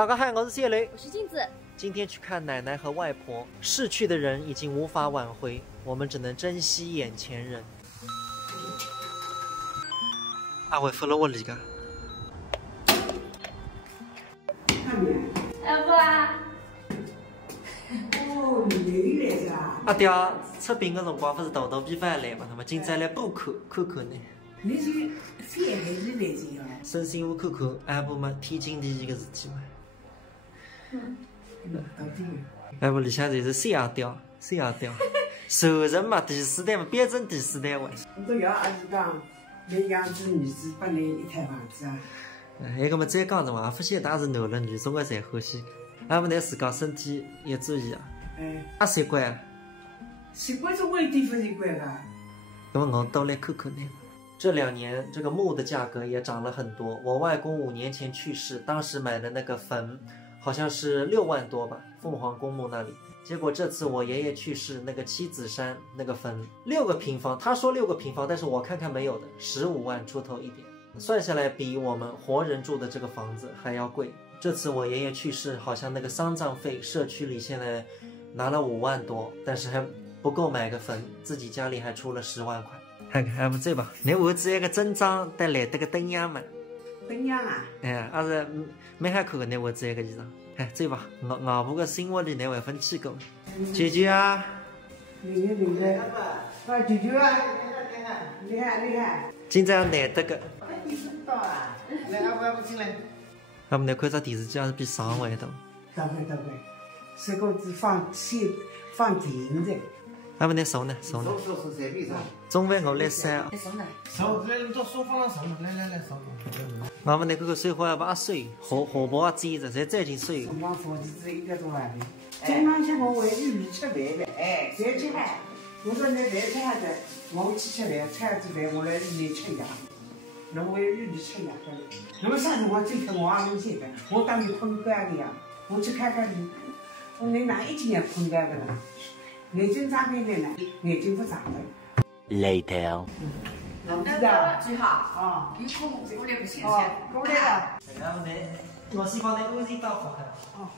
大家好，我是谢雷，我是镜子。今天去看奶奶和外婆，逝去的人已经无法挽回，我们只能珍惜眼前人。阿伟付了我礼个。要不啊？哦，你来着？阿爹出殡的辰光不是大肚皮饭来嘛？那么今朝来补口呢。你是饭还是来着呀？顺心我看看，阿婆嘛天经地义的事体嘛。到底？阿婆里向就是三样调，受人嘛第四单嘛，变成第四单位。我都要还是讲，你养子女子拨你一套房子啊？那个嘛再讲的话，发现当是男了女中的侪欢喜。阿婆拿自家身体也注意啊。哎，习惯啊。习惯是外地不习惯的。那么我都来看看呢。这2年这个木的价格也涨了很多。我外公5年前去世，当时买的那个坟好像是6万多吧，凤凰公墓那里。结果这次我爷爷去世，那个七子山那个坟6个平方，他说6个平方，但是我看看没有的，15万出头一点，算下来比我们活人住的这个房子还要贵。这次我爷爷去世，好像那个丧葬费社区里现在拿了5万多，但是还不够买个坟，自己家里还出了10万块。看看，还不走吧？你儿子一个整装带来得个灯样嘛？灯样啊？哎，还是蛮好看的，你儿子一个衣裳。哎，走吧，外婆的生活里那位分去过。舅舅啊！你看，啊，舅舅啊！你看。今朝难得个。你知道啊？来，阿婆进来。我们那看只电视机还是比上回多。当然，这个是放电影的。我们那收呢。随便收。中饭我来塞。收，来到沙发上收，来收。我们那个水好像不水，荷包也粘着，侪粘进水。我房子1个多万的。今晚些我为日语吃饭的，哎，谁吃饭？我说你饭吃下子，我去吃饭，吃下子饭我来日里吃呀。那我为日里吃呀。那么上次我最看我阿公写的，我当你困干的呀，我去看看你，我你哪一天也困干的了？眼睛张开的呢，眼睛不长的。Later。能知道？最好啊，有空过来不新鲜。哦，过来了。我希望你安全到福海。哦。